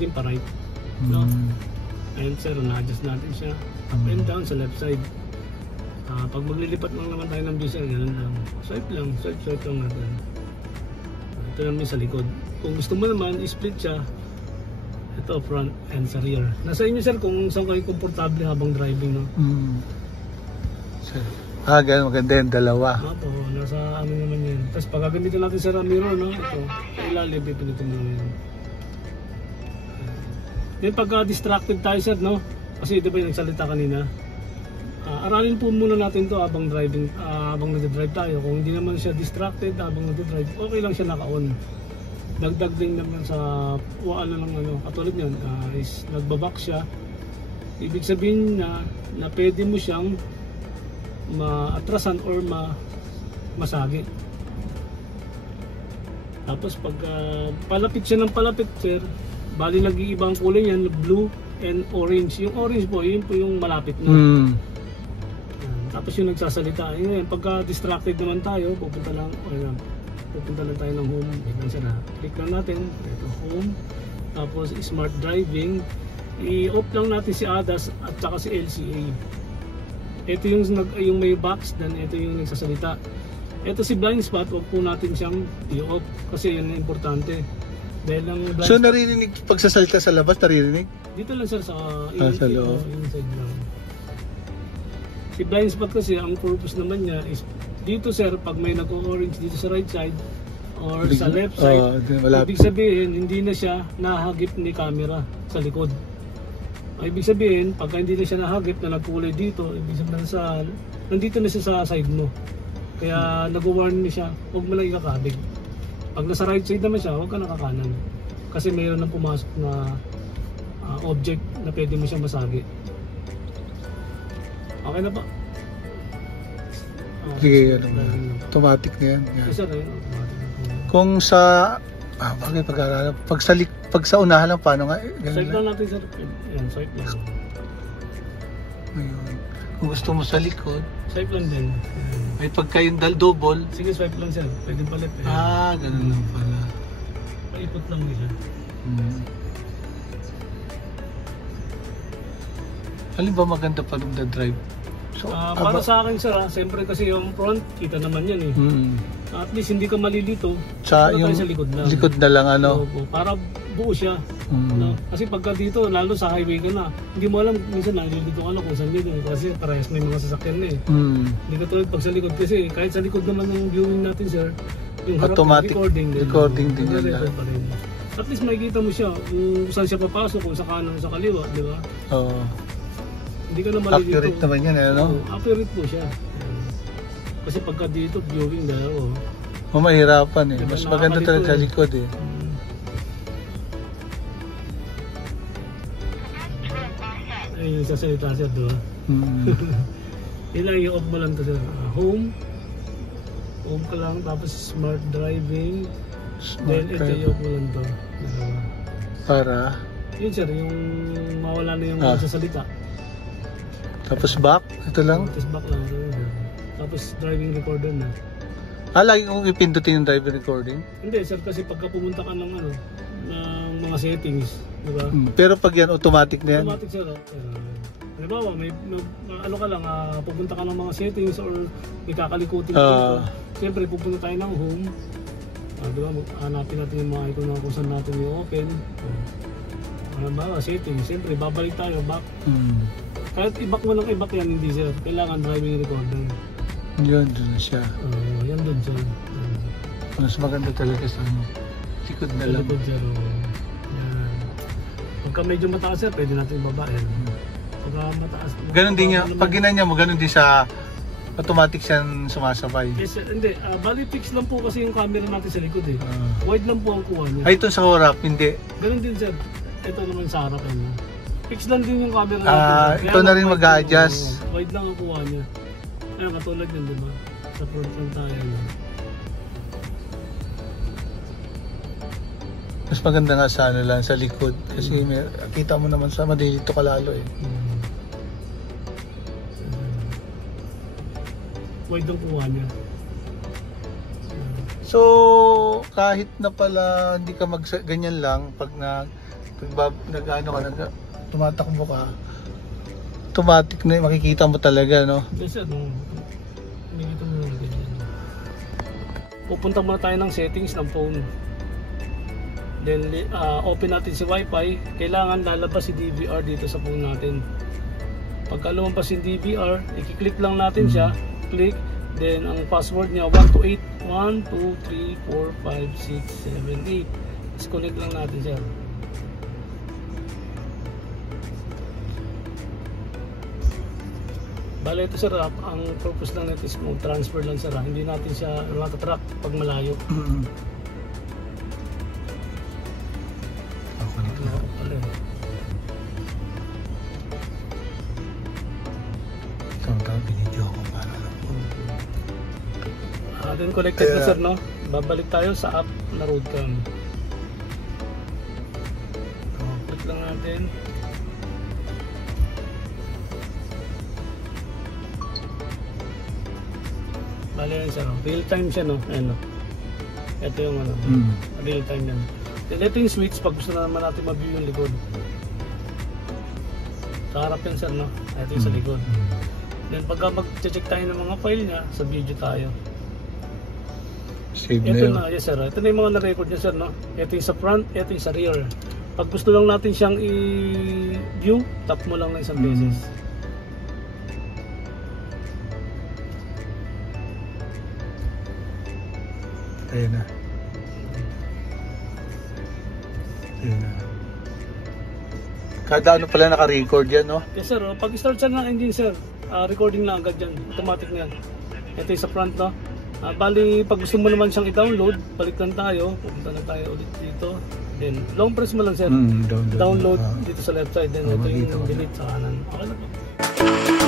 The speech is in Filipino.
pwedeng pa-right. No? Ayun sir, na-adjust natin siya. Up and down sa left side. Pag maglilipat lang naman tayo ng view sir, ganun lang. Swipe lang natin. Ito naman sa likod. Kung gusto mo naman, i-split siya. Ito, front and sa rear. Nasa inyo sir kung saan kayo komportable habang driving, no? Sir. Ganun, maganda yung dalawa. Opo, nasa ano naman yan. Tapos pag gagamitin natin sa mirror, no? Ito, sa ilalim, pipilitin mo naman yan. Then pagka distracted tayo sir, no? Kasi ito ba yung nagsalita kanina? Aralin po muna natin to habang driving, habang nagdadrive tayo. Kung hindi naman siya distracted habang nagdadrive, okay lang siya naka-on. Dagdag din naman sa ano lang ano, katulad niyan, is nagbaback siya. Ibig sabihin na pwede mo siyang maatrasan or masagi. Tapos pag palapit siya ng palapit sir, bali nag-iiba ang kulay niyan, blue and orange. Yung orange po, yun po yung malapit na. Tapos yung nagsasalita, yun, pagka distracted naman tayo, pupunta lang tayo ng home. Click lang natin, ito home. Tapos smart driving, i-off lang natin si ADAS at saka si LCA. Ito yung may box, then ito yung nagsasalita. Ito si blind spot, wag po natin siyang i-off kasi yun ang importante. Dahil ang blind so naririnig pagsasalita sa labas, naririnig? Dito lang sir sa loob. Inside lang. Si blind spot kasi ang purpose naman niya is dito sir, pag may nag-orange dito sa right side or sa left side, ibig sabihin hindi na siya nahagip ni camera sa likod. Ibig sabihin, pagka hindi na siya nahagip na nagkulay dito, ibig sabihin nandito na siya sa side mo. Kaya nag-warn niya siya, huwag mo lang ikakabig. Pag nasa right side naman siya, huwag ka nakakanan. Kasi mayroon nang pumasok na object na pwede mo siya masagi. Okay na pa? Sige, automatic na yan. Yes, sir, automatic na. Kung sa bakit pag sa unahan lang, paano nga? Swipe lang natin sir. Yan, swipe lang. Ayun. Kung gusto mo sa likod, swipe lang din. may pagka yung double. Sige, swipe lang sir. Pwede palit. Ganun lang pala. Paikot lang din siya. Alin ba maganda pa nung drive? So, para sa akin sir, siyempre kasi yung front, kita naman yan eh. At least hindi ka malilito. Sa yung sa likod na. Likod na lang ano. So, para buo siya. No? Kasi pagka dito, lalo sa highway ka na, hindi mo alam minsan nalilito ka na kung saan dito. Kasi parehas may mga sasakyan na eh. Hindi ka tulad pag sa likod. Kasi kahit sa likod naman ng viewing natin sir, yung harap automatic recording din yan. At least makikita mo siya kung saan siya papasok, kung sa kanan o sa kaliwa, di ba? Oo. Hindi ka na malilito. Accurate naman yan eh, no? Accurate po siya. Kasi pagka dito, viewing dalawa. Mahirapan eh. Mas maganda talaga sa likod eh. Ayun yung sasalita sir doon. Yun lang, i-off mo lang to sir. Home ka lang, tapos smart driving. Then ito i-off mo lang to. Para? Yun sir, yung mawala na yung sasalita. Tapos back, ito lang? Tapos back lang. Tapos driving recorder na. Lagi kong ipindutin yung driving recording? Hindi sir, kasi pagka pumunta ka ng mga settings, di ba? Pero pag yan, automatic na yan? Automatic sir. Halimbawa, may ano ka lang, pupunta ka ng mga settings or may kakalikutin dito. Siyempre, pupunta tayo ng home. Di ba, hanapin natin yung mga icon na kung saan natin yung open. Halimbawa, settings. Siyempre, babalik tayo, back. Kahit i-back mo lang i-back yan, hindi sir. Kailangan driving recorder. Yun, doon siya. Yan doon sir. Mas maganda talaga sa likod na lang. Likod sir. Yan. Pagka medyo mataas sir, pwede natin ibaba yan. Pagka mataas. Ganun din niya. Pag ginanya mo, ganun din sa automatic siyang sumasabay. Yes sir. Hindi. Bali fix lang po kasi yung camera natin sa likod eh. Wide lang po ang kuha niya. Ay, ito sa harap, hindi. Ganun din sir. Ito naman sa harap. Fix lang din yung camera natin. Ito na rin mag-a-adjust. Wide lang ang kuha niya. Ayun, katulad yun, di ba? Sa front tayo. Mas maganda nga sa ano lang, sa likod. Kasi kita mo naman sa madilito ka lalo eh. Wide ang kuha niya. So, kahit na pala hindi ka ganyan lang, pag nag-ano ka, tumatakbo ka, automatic na makikita mo talaga, no? Yes sir, makikita mo na ganyan. Pupunta muna tayo ng settings ng phone. Then open natin si Wi-Fi. Kailangan lalabas si DVR dito sa phone natin. Pagka lumabas yung DVR, i-click lang natin siya. Click. Then ang password niya 128 1 2 3 4 5 6 7 8. Disconnect lang natin siya. Bale ito sir, ang purpose lang nito is transfer lang sir. Hindi natin siya matatrack pag malayo. Binidyo ko para lang. Then connected na sir, no? Babalik tayo sa app na Roadcam. Click lang natin. Bale yan siya, no? Real time siya, no? Ayan, no? Ito yung ano, real time yan. Then ito yung switch pag gusto na naman natin ma-view yung likod. Sa harap yan sir, no? Ito yung sa likod. Then pagka mag-check tayo ng mga file niya, sa video tayo. Save Ito na na, yes sir. Ito na yung mga na-record niya sir, no? Ito yung sa front, ito yung sa rear. Pag gusto lang natin siyang i-view, tap mo lang ng isang beses. Ayun na. Ayun na. Kada ano pala naka-record yan, no? Yes sir, pag start siya ng engine sir, recording na agad yan, automatic na yan. Ito yung sa front, no? Bali, pag gusto mo naman siyang i-download, balik lang tayo, pupunta na tayo ulit dito. Then, long press mo lang sir, download dito sa left side, then ito yung delete sa kanan. Okay na po.